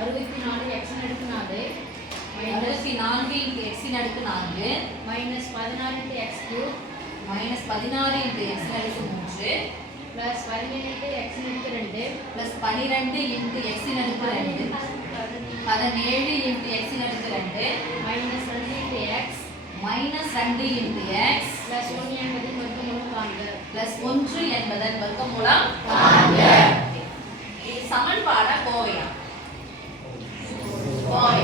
அறுபத்தி நாலு எக்ஸின் அடுக்கு நாலு அறுபத்தி நான்கு இன்ட்டு எக்ஸின் அடுக்கு நான்கு மைனஸ் பதினாறு இன்ட்டு எக்ஸ் கியூப் மைனஸ் பதினாறு இன்ட்டு எக்ஸின் அடுக்கு மூன்று. ப்ளஸ் பதினேழு இன்ட்டு எக்ஸின் அடுக்கு ரெண்டு. ப்ளஸ் பன்னிரெண்டு இன்ட்டு எக்ஸின் அடுக்கு ரெண்டு. பதினேழு இன்ட்டு எக்ஸின் அடுக்கு ரெண்டு. மைனஸ் ரெண்டு இன்ட்டு எக்ஸ் மைனஸ் ரெண்டு இன்ட்டு எக்ஸ் ப்ளஸ் ஒன்று என்பது வர்க்கமூலம் காண்க. ப்ளஸ் ஒன்று என்பதன் வர்க்கமூலம் இது சமன்பாடு கோவையா கோவை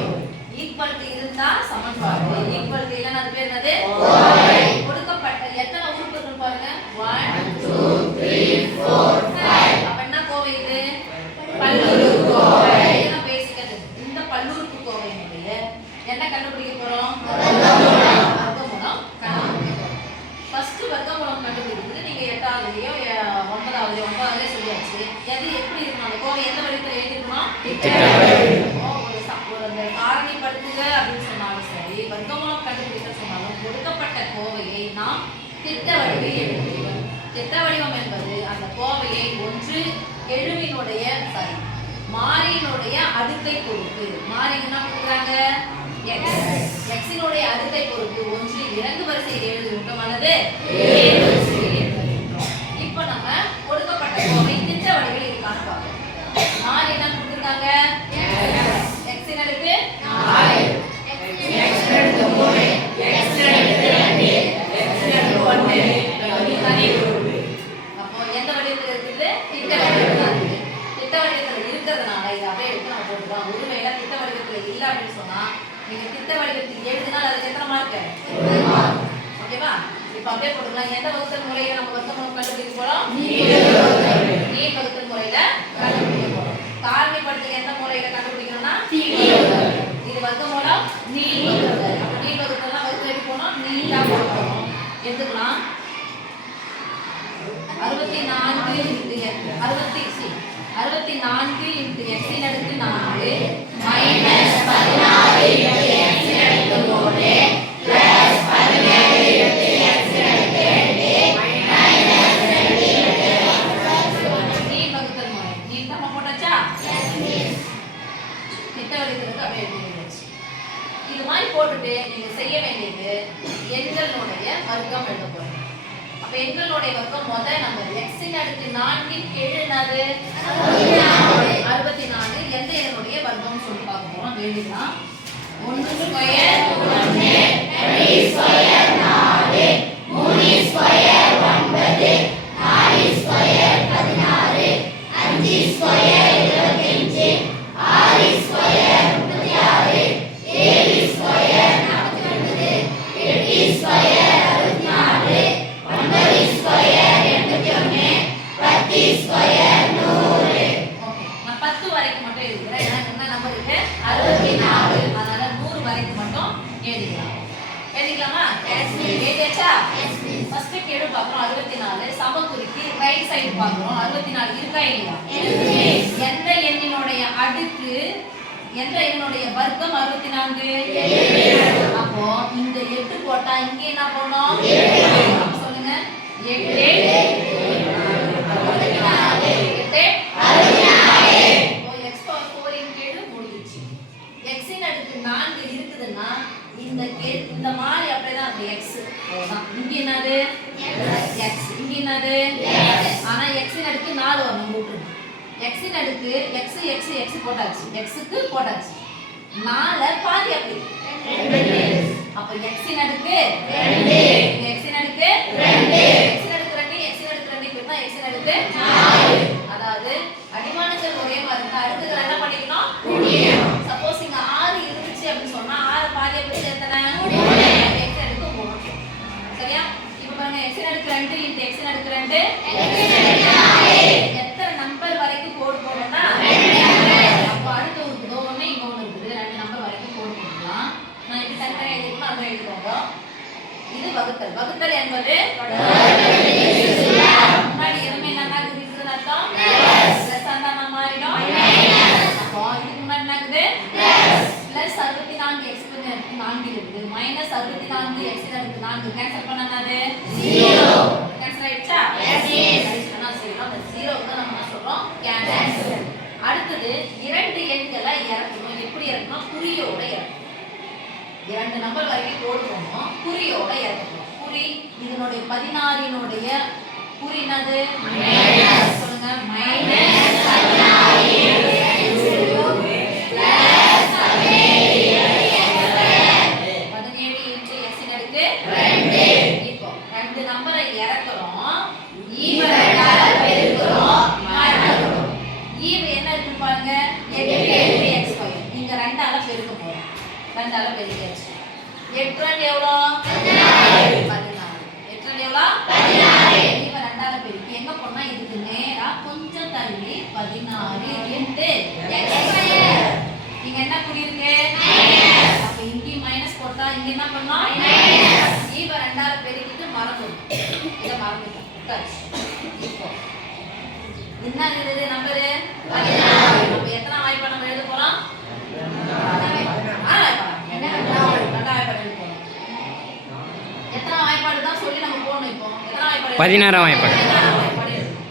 இருந்தா சமன்பாடு ஈக்குவல் இல்லைன்னா அது பேர் என்னது? கொடுக்கப்பட்ட எத்தனை உறுப்புகள் பாருங்க. One two three four five அப்ப என்ன கோவை இது? கோவை. இதெல்லாம் பேசிக்கிறது. இந்த பல்லுறுப்பு கோவையினுடைய என்ன கண்டுபிடிக்க போறோம்? வர்க்கமூலம் கண்டுபிடிக்க போறோம். ஃபர்ஸ்ட் வர்க்கமூலம் கண்டுபிடிக்கிறது. நீங்க எட்டாவதுலயோ ஒன்பதாவதுலயோ ஒன்பதாவதுலயோ சொல்லியாச்சு. எது எப்படி இருக்கணும்? அந்த கோவை எந்த வடிவத்தில் எழுதிருக்கணும்? ஒரு காரணிப்படுத்துக அப்படின்னு சொன்னாலும் சரி வர்க்கமூலம் கண்டுபிடிக்க சொன்னாலும் கொடுக்கப்பட்ட கோவையை நாம் திட்ட வடிவில் எழுதுகிறோம் திட்ட வடிவம் என்பது அந்த கோவையை ஒன்று எழுவினுடைய சாரி மாறியினுடைய அடுக்கை பொறுப்பு. மாறி என்ன கொடுக்குறாங்க? எக்ஸ் எக்ஸினுடைய அடுக்கை பொறுப்பு ஒன்று இறங்கு வரிசையில் எழுது அல்லது ஏறு வரிசையில் எழுதுகின்றோம் இப்போ நம்ம கொடுக்கப்பட்ட கோவை திட்ட வடிவில் இருக்கான்னு பார்க்கணும் மாறி என்ன கொடுத்துருக்காங்க எக்ஸின் அடுக்கு அப்போ எந்த வடிவத்தில் இருக்குது திட்ட வடிவத்தில் இருக்குது திட்ட வடிவத்தில் இருக்கிறதுனால இதை அப்படியே எடுத்து நம்ம போட்டுக்கலாம் ஒருவேளை திட்ட வடிவத்தில் இல்லை அப்படின்னு சொன்னா நீங்க திட்ட வடிவத்தில் எழுதினால் அதுக்கு எத்தனை மார்க் ஓகேவா? இப்போ அப்படியே போட்டுக்கலாம். எந்த வகுத்தல் முறையில நம்ம வர்க்கமூலம் கண்டுபிடிக்க போறோம்? நீர் வகுத்தல் முறையில. கண்டுபிடிக்க போறோம். காரணிப்படுத்தல் எந்த முறையில கண்டுபிடிக்கணும்னா? இது வர்க்கமூலம் நீர் வகுத்தல் அப்ப நீர் வகுத்தல்னா வகுத்தல் எப்படி போனோம். நீட்டா போடணும் எடுத்துக்கலாம். அறுபத்தி நான்கு இன்ட்டு அறுபத்தி அறுபத்தி நான்கு இன்ட்டு எக்ஸின் அடுக்கு நான்கு. நான்கின் கீழ் என்னது? அறுபத்தி நாலு எந்த எண்ணுடைய வர்க்கம் சொல்லி பார்க்க போறோம். எழுதிக்கலாம் ஒன்று ஸ்கொயர் ஒன்று. ரெண்டு ஸ்கொயர் நாலு. மூணு ஸ்கொயர் ஒன்பது. இந்த எட்டு போட்டா இங்க என்ன பண்ணோம் சொல்லுங்க. எட்டு. எட்டு. இப்போ x power 4 இன் கீழ் முடிஞ்சிச்சு. X இன் அடுக்கு நான்கு இருக்குதுன்னா இந்த கே இந்த மாறி அப்படியே தான் அந்த x. அவ்வளவுதான். இங்க என்னது? X. இங்க என்னது? ஆனா இன் அடுக்கு நாலு வரணும் விட்டுருங்க இன் அடுக்கு x x x போட்டாச்சு. X க்கு போட்டாச்சு. நாலை பாதி அப்படி. அப்ப இன் அடுக்கு 2 x இன் அடுக்கு 2 x இன் அடுக்கு 2 x இன் அடுக்கு 2 இப்ப x இன் அடுக்கு 4 அதாவது அடிமானங்கள் ஒரே மாதிரி இருந்தா அடுக்குகள் என்ன பண்ணிக்கணும்? சப்போஸ் இங்க 6 இருந்துச்சு அப்படின்னு சொன்னா 6 பாதி எப்படி சேர்த்தன x இன் அடுக்கு 3 சரியா? இப்போ பாருங்க இன் அடுக்கு 2 இன்டு x இன் அடுக்கு 2 எத்தனை நம்பர் வரைக்கும் கோடு போடணும்னா அப்போ அடுத்த உறுப்பு இதோ ஒண்ணு இங்க ஒண்ணு இருக்குது ரெண்டு நம்பர் வரைக்கும் கோடு போடலாம் நான் இப்படி தனித்தனியா எழுதிக்கணும் அப்புறம் எழுதிக்கோங்க என்பது வகுத்தல். வகுத்தல் என்பது முன்னாடி எதுவுமே என்னன்னா இருக்குதுன்னு அர்த்தம்? பிளஸ் அந்த மாறிடும். அப்போ இதுக்கு முன்னாடி என்ன பிளஸ் அறுபத்தி நான்கு எக்ஸ் நான்கு இருக்குது மைனஸ் அறுபத்தி நான்கு. எக்ஸ் நான்கு கேன்சல் பண்ண கேன்சல் ஆயிடுச்சு ஆயிடுச்சுன்னா சரி அந்த ஜீரோ தான் நம்ம என்ன சொல்றோம் கேன்சல் அடுத்தது இரண்டு எண்களை இறக்கணும் குறியோட இறக்கணும் இரண்டு நம்பர் வரைக்கும் போடணும் குறியோட இறக்கணும் குறி இதனுடைய பதினாறினுடைய குறி என்னது? சொல்லுங்க. பதினேழு இன்ட்டு எக்ஸின் அடுக்கு இப்போ ரெண்டு நம்பரை இறக்குறோம். மறக்கிறோம் ஈவ என்ன இருக்கு பாருங்க. எக்ஸ் ஸ்கொயர் இங்க ரெண்டால பெருக்க போறோம். ரெண்டால பெருக்கியாச்சு. எட்டு ரெண்டு எவ்வளோ? பதினாறு. எட்டு ரெண்டு எவ்வளோ? ஈவ ரெண்டால பெருக்கி எங்க போனா இதுக்கு நேரா கொஞ்சம் தள்ளி பதினாறு ஸ்கொயர் இங்க என்ன புரியுது அப்ப இங்கேயும் மைனஸ் போட்டா இங்க என்ன பண்ணோம் ஈவ ரெண்டால பெருக்கிட்டு மறந்துடும் இத மறந்துட்டோம். இப்போ. என்ன இருந்தது நம்பரு எத்தனை வாய்ப்பா நம்ம எழுத போறோம் ஆ, ரெண்டாவது வாய்ப்பாடு எழுத போறோம். எத்தனை வாய்ப்பாடு தான் சொல்லி நம்ம போடணும் இப்போ எத்தனை வாய்ப்பாடு எழுத- பதினாறாம் வாய்ப்பாடு. பதினாறாம் வாய்ப்பாடு எழுதணும்.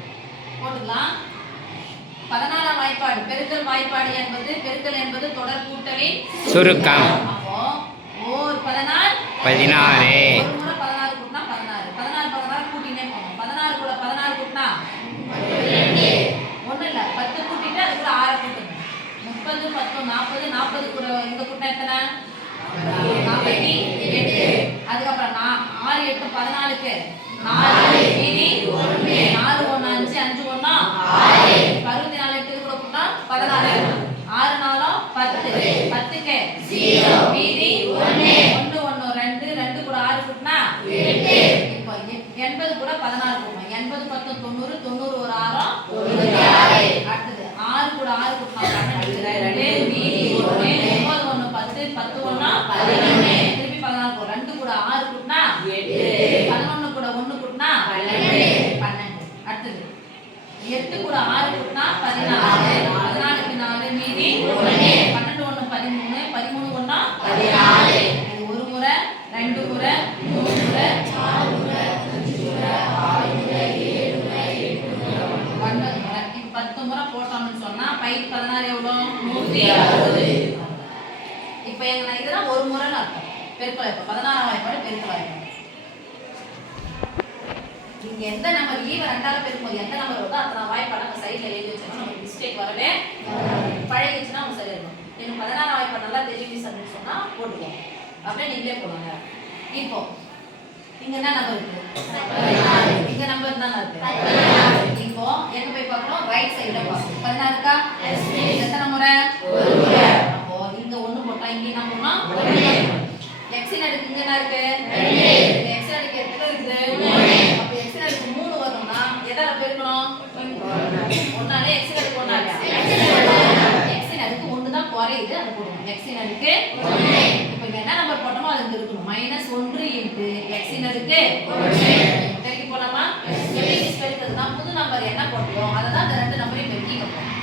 போட்டுக்கலாம். பதினாறாம் வாய்ப்பாடு. பெருக்கல் வாய்ப்பாடு என்பது பெருக்கல் என்பது தொடர் கூட்டலின் சுருக்கம். ஓர் பதினாறு. பதினாறு. பதினாறு கூட்டினா பதினாறு. பதினாறு பதினாறு கூட்டினே போகணும். பதினாறு கூட பதினாறு கூட்டினா ஒண்ணும் இல்ல. பத்து கூட்டிட்டு அது கூட ஆறு கூட்டணும். முப்பது பத்து நாற்பது நாற்பது கூட இந்த கூட்டினா எத்தனை? நாற்பத்தி எட்டு. அதுக்கப்புறம் நா- ஆறு எட்டு பதினாலுக்கு நாலு மீதி நாலு ஒண்ணு அஞ்சு அஞ்சு ஒண்ணா இப்ப அறுபத்தி நாலு எட்டு கூட கூட்டினா பதினாறு ஆறு நாலும் பத்து பத்துக்கு மீதி ஒண்ணு ஒண்ணு ரெண்டு ரெண்டு கூட ஆறு கூட்டினா இப்போ எ- எண்பது கூட பதினாறு கூட்டணும் எண்பது பத்து தொண்ணூறு தொண்ணூறு ஒரு ஆறம் அடுத்தது ஆறு கூட ஆறு கூட்டணும் பன்னெண்டு ரெண்டு மீதி ஒண்ணு ஒன்பது ஒண்ணு பத்து பத்து ஒண்ணா திருப்பி பதினாறு போகும் ரெண்டு கூட ஆறு கூட்டினா பதினொன்னு கூட ஒண்ணு கூட்டினா பன்னெண்டு அடுத்தது எட்டு கூட ஆறு கூட்டினா பதினாறு பதினாலுக்கு நாலு மீதி பன்னெண்டு ஒண்ணு பதிமூணு. பதிமூணு ஒண்ணா இது ஒரு முறை ரெண்டு முறை மூணு முறை ஒன்பது முறை இப்ப பத்து முறை போட்டோம்னு சொன்னா பை பதினாறு எவ்வளோ? அறுபது. இப்ப எங்க இதெல்லாம் ஒரு முறைன்னு அர்த்தம். பெருக்கல் வாய்ப்பு பதினாறாம் வாய்ப்பாடு பெருக்கல் வாய்ப்பாடு இங்க எந்த நம்பர் ஈவ ரெண்டாவது பெருக்கும்போது எந்த நம்பர் வருதோ அத்தனை வாய்ப்பாடு நம்ம சைடில் எழுதி வச்சோம்னா நமக்கு மிஸ்டேக் வரவே பழகிச்சுன்னா நம்ம சரி இருக்கும் எனக்கு பதினாறு வாய்ப்பா நல்லா தெரியும் மிஸ் அப்படின்னு சொன்னா போட்டுக்கோங்க. அப்படியே நீங்களே போடுங்க. இப்போ இங்க என்ன நம்பர் இருக்கு? இங்க நம்பர் தான் இருக்கு? இப்போ எங்க போய் பார்க்கணும் ரைட் சைடுல பார்க்கணும் பதினாறுக்கா? எத்தனை முறை? அப்போ இங்க ஒண்ணு போட்டா இங்க என்ன பண்ணணும் எக்ஸின் அடுக்கு இங்க என்ன இருக்கு இந்த எக்ஸின் அடுக்கு எத்தனை இருக்குது அப்ப எக்ஸின் அடுக்கு மூணு வரணும்னா எதால பெருக்கணும் ஒன்னாலே எக்ஸின் அடுக்கு ஒண்ணா எக்ஸின் அடுக்கு ஒன்று தான் குறையுது அதை போடணும் எக்ஸின் அடுக்கு இப்போ என்ன நம்பர் போட்டோமோ அது இருக்கணும். மைனஸ் ஒன்று இன்ட்டு எக்ஸின் அடுக்கு பெருக்கி போலாமா? எப்படி மிஸ் பெருக்கிறதுனா புது நம்பர் என்ன போட்டோம் அதை தான் அந்த ரெண்டு நம்பரையும் பெருக்கி வைப்போம்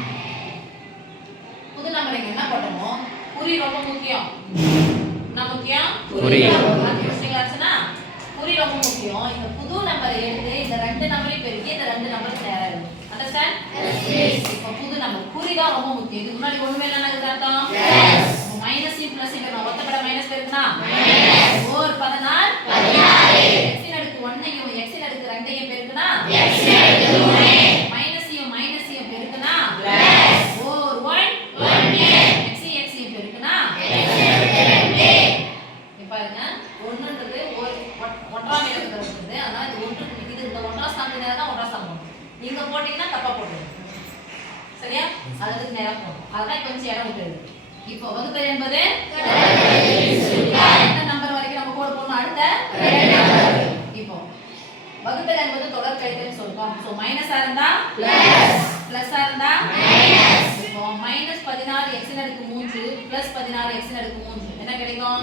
புது நம்பர் இங்க என்ன போட்டோமோ குறி ரொம்ப முக்கியம். என்ன முக்கியம்? குறி. குறி ரொம்ப முக்கியம். இந்த புது நம்பரை எடுத்து இந்த ரெண்டு நம்பரையும் பெருக்கி இந்த ரெண்டு நம்பருக்கு நேரா எழுதணும் அண்டர்ஸ்டாண்ட் இப்போ புது நம்பர் குறி தான் ரொம்ப முக்கியம். இதுக்கு முன்னாடி ஒண்ணுமே இது அர்த்தம்? மைனஸ் பிளஸ் இருக்கணும் ஒத்தப்பட மைனஸ் பெருக்குனா ஓர் பதினாறு. தொடர் கழித்தல் சொல்றோம் சோ மைனஸா இருந்தா? பிளஸ் இருந்தா? இப்போ மைனஸ் பதினாறு எக்ஸின் அடுக்கு மூன்று பிளஸ் பதினாறு எக்ஸின் அடுக்கு மூன்று. என்ன கிடைக்கும்.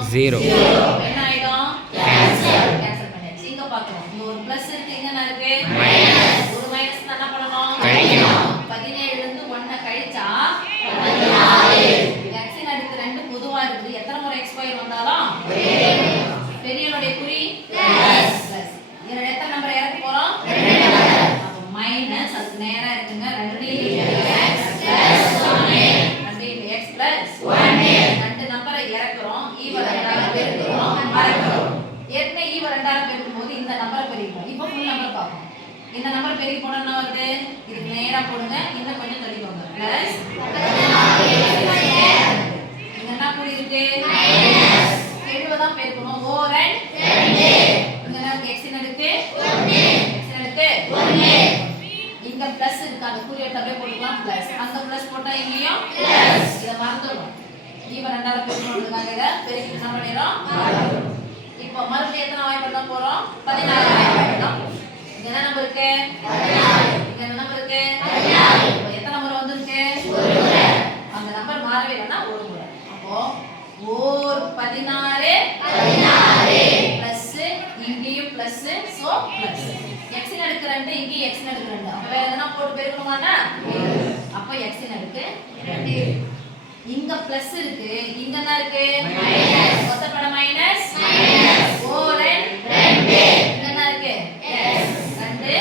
அப்ப என்ன ஆயிடும்? கேன்சல் பண்ணியாச்சு. இங்க பாக்குறோம் இங்க ஒரு பிளஸ் இருக்கு இங்க என்ன இருக்கு? ஒரு மைனஸ் என்ன பண்ணணும்? கழிக்கணும். பதினேழுல இருந்து ஒன்ன கழிச்சா எக்ஸின் அடுக்கு ரெண்டு பொதுவா இருக்குது. எத்தனை முறை எக்ஸ் ஸ்கொயர் வந்தாலும்? பெரியனுடைய பிளஸ் இருக்கு மொத்த படம் மைனஸ் ஓ ரெண்டு. என்ன இருக்கு? ரெண்டு.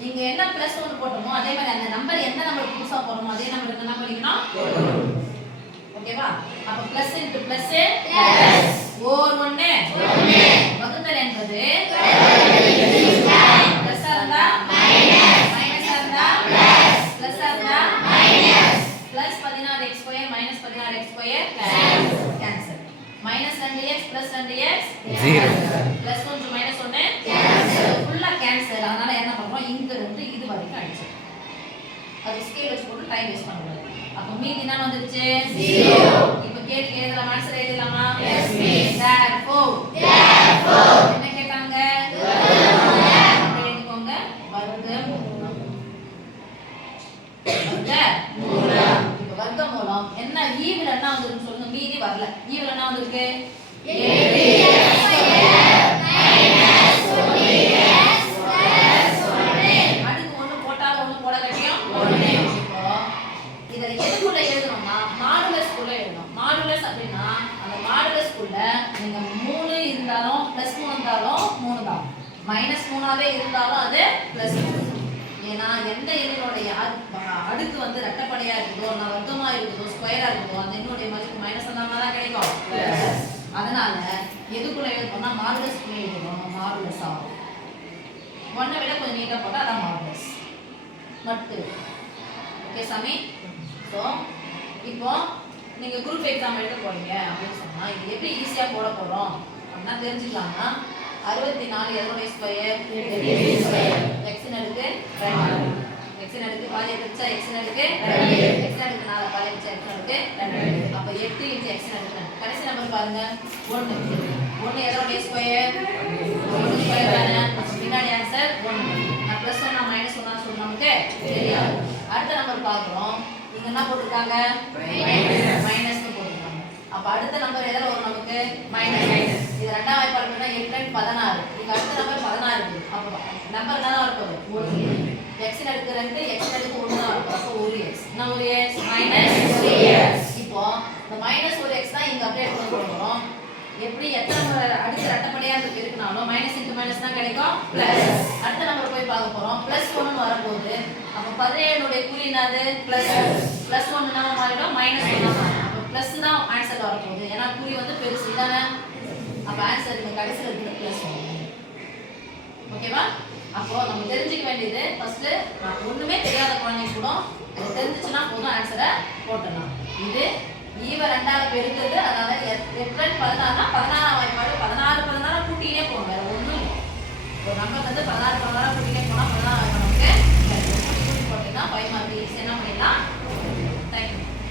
நீங்க என்ன பிளஸ் ஒன்று போட்டோமோ அதே மாதிரி அந்த நம்பர் எந்த நம்பர் புதுசா போடுறோமோ அதே நம்பருக்கு என்ன பண்ணிக்கணும் ஓகேவா அப்ப பிளஸ் இன்டு பிளஸ் ஒண்ணு. வகுத்தல் என்பது மைனஸ் ரெண்டு எக்ஸ் பிளஸ் ரெண்டு எக்ஸ் Zero. பிளஸ் ஒன்று மைனஸ் ஒன்று ஃபுல்லா கேன்சல் அதனால என்ன பண்றோம்? இங்க இருந்து இது வரைக்கும் அடிச்சோம் அது ஸ்கேல் வச்சு போட்டு டைம் வேஸ்ட் பண்ணக்கூடாது. அப்ப மீதி என்ன வந்துருச்சு? இப்ப கேள்வி எழுதலாம்? ஆன்சர் எழுதலாமா? Therefore. என்ன கேட்டாங்க அப்படியே எழுதிக்கோங்க வர்க்க மூலம் வர்க்க இப்ப வர்க்க மூலம் என்ன ஈவில் என்ன வந்திருக்கு சொல்லுங்க மீதி வரல ஈவில் என்ன வந்திருக்கு? அதுக்கு ஒண்ணு போட்டாலும் ஒண்ணு போட கட்டியும் இதை எதுக்குள்ள எழுதணும்னா? மாடுலஸ் குள்ள எழுதணும். மாடுலஸ் அப்படின்னா அந்த மாடுலஸ் குள்ள நீங்க மூணு இருந்தாலும் பிளஸ் மூணு இருந்தாலும் மூணு தான். மைனஸ் மூணாவே இருந்தாலும் அது பிளஸ் ஏன்னா எந்த எண்ணினுடைய அ- அடுக்கு வந்து ரெட்டப்படையா இருக்குதோ நான் வர்க்கமா இருக்குதோ ஸ்கொயரா இருக்குதோ அந்த எண்ணுடைய மதிப்பு மைனஸ் வந்தால் தான் கிடைக்கும். அதனால எதுக்குள்ள எழுதணும்னா மாடுலஸ் குள்ள எழுதணும். மாடுலஸ் ஆகும் ஒன்றை விட கொஞ்சம் நீட்டாக போட்டால் அதான் மார்பஸ் மட்டு. ஓகே சாமி? ஸோ இப்போ நீங்கள் குரூப் எக்ஸாம் எழுத போறீங்க அப்படின்னு சொன்னால் இது எப்படி ஈஸியாக போட போகிறோம் அப்படின்னா தெரிஞ்சுக்கலாம்னா அறுபத்தி நாலு எதோடைய ஸ்கொயர் எக்ஸின் அடுக்கு பாதி அடுக்கு எக்ஸின் அடுக்கு நாலு பாதி எக்ஸின் அடுக்கு அப்போ எட்டு எக்ஸின் அடுக்கு கடைசி நம்பர் பாருங்க. ஒன்று ஒன்று எதோடைய ஸ்கொயர் ஒன்று ஸ்கொயர் தானே? பின்னாடி ஆன்சர் ஒன்று நான் ப்ளஸ் ஒன் நான் மைனஸ் ஒன்னா சொல்லணும் நமக்கு தெரியாது அடுத்த நம்பர் பார்க்குறோம். இங்க என்ன போட்டிருக்காங்க? மைனஸ்னு போட்டிருக்காங்க. அப்ப அடுத்த நம்பர் எதில் வரும் நமக்கு? மைனஸ் இது ரெண்டாம் வாய்ப்பாடு பண்ணா எட்டு பதினாறு. இங்க அடுத்த நம்பர் பதினாறு. அப்போ நம்பர் தான் ஒன்று எக்ஸ் அடுக்கு ரெண்டு எக்ஸ் அடுக்கு ஒன்று தான் இருக்கும். அப்போ ஒரு எக்ஸ் என்ன ஒரு எக்ஸ் மைனஸ் இப்போ இந்த மைனஸ் ஒரு எக்ஸ் தான் இங்க அப்படியே எடுத்து போடுறோம் எப்படி எத்தனை அடுத்து ரெட்டப்படையா இருந்து பெருக்கினாலும் மைனஸ் இன்ட்டு மைனஸ் தான் கிடைக்கும். பிளஸ் அடுத்த நம்பர் போய் பார்க்க போறோம். பிளஸ் ஒன்னு வரும்போது அப்ப பதினேழுடைய குறி என்னது? பிளஸ் பிளஸ் ஒன்னு நம்ம மாறிடும்? மைனஸ் ஒன்னு மாறிடும். அப்ப பிளஸ் தான் ஆன்சர் வரப்போகுது. ஏன்னா குறி வந்து பெருசு தானே அப்ப ஆன்சர் இந்த கடைசியில் இருக்கிற பிளஸ் ஓகேவா அப்போ நம்ம தெரிஞ்சுக்க வேண்டியது ஃபர்ஸ்ட் ஒண்ணுமே தெரியாத குழந்தைங்க கூட தெரிஞ்சுச்சுன்னா போதும் ஆன்சரை போட்டலாம் இது ஈவ ரெண்டாவது பெருந்தது அதனால எப்ரல் பதினாறுனா பதினாறாம் வாய்ப்பாடு பதினாறு பதினாறு கூட்டிகிட்டே போகும் வேற ஒன்றும் இப்போ நம்ம வந்து பதினாறு பதினாறு கூட்டிகிட்டே போனால் பதினாறு வாய்ப்பாடு நமக்கு கூட்டி போட்டீங்கன்னா ஃபைவ் என்ன பண்ணிடலாம்?